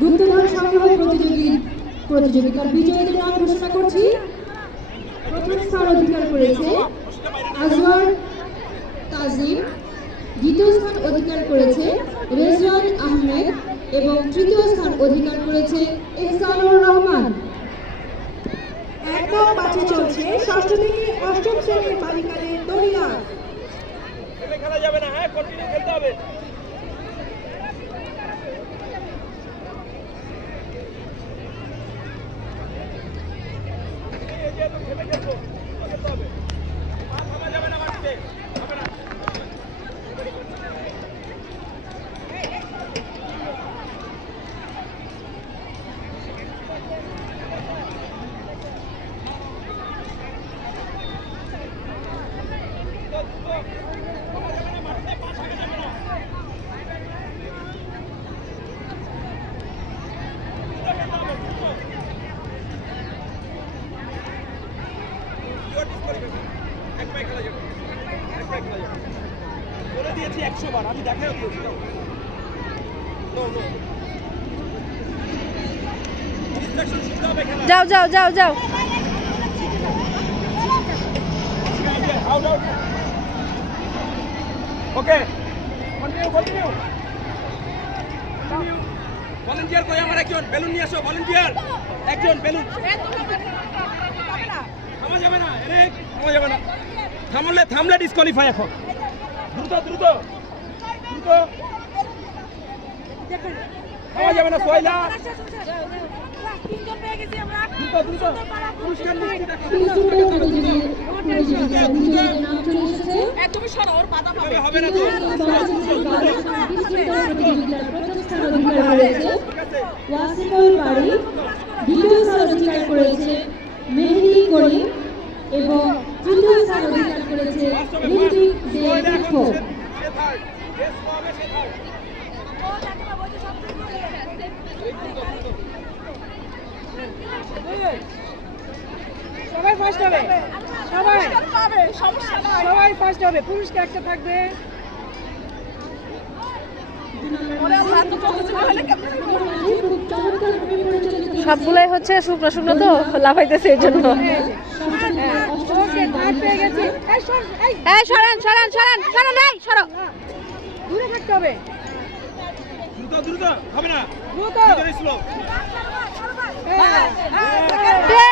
গুপ্তধন সংগ্রহ প্রতিযোগিতার বিজয়ীদের নাম ঘোষণা করছি। প্রথম স্থান অধিকার করেছে আজওয়ার তাজিম, দ্বিতীয় স্থান অধিকার করেছে রেজওয়ান আহমেদ এবং তৃতীয় স্থান অধিকার করেছে ইহসানুর রহমান। একদম মাঠে চলছে ষষ্ঠ থেকে অষ্টম শ্রেণীর বালিকাদের দড়িয়া। খেলা যাবে না, হ্যাঁ কন্টিনিউ খেলতে হবে। বলে দিয়েছি 100 বার, আমি দেখাও দিয়েছি। যাও যাও যাও যাও। ওকে কন্টিনিউ কন্টিনিউ। ভলান্টিয়ার কই আমার একজন? বেলুন নিয়ে আসো, ভলান্টিয়ার একজন বেলুন। থামা যাবে না, থামা যাবে না। থামলে ডিসকোয়ালিফাই এখন। দ্রুত দ্রুত দ্রুত, থামা যাবে না। সোহেলা দ্রুত দ্রুত, পুরস্কার লিস্টে দেখো। একদমই সরো, ওর বাধা পাবে। হবে না তো। ওয়াসিফুল বাড়ি, দ্বিতীয় স্থান অধিকার করেছে মেহেদি করিম এবং তৃতীয় স্থান অধিকার করেছে ঋত্বিক দেব। সবাই ফার্স্ট হবে, সবাই ফার্স্ট হবে, পুরস্কার একটা থাকবে। সবগুলাই হচ্ছে শুকনো শুকনো তো লাফাইতেছে এর জন্য। ওকে থার্ড পেয়ে গেছি। এই সরান সরান সরান সরান, এই সরো। দূরে থাকতে হবে, দ্রুত দ্রুত, হবে না দ্রুত। স্লো। হ্যাঁ, ইয়ে!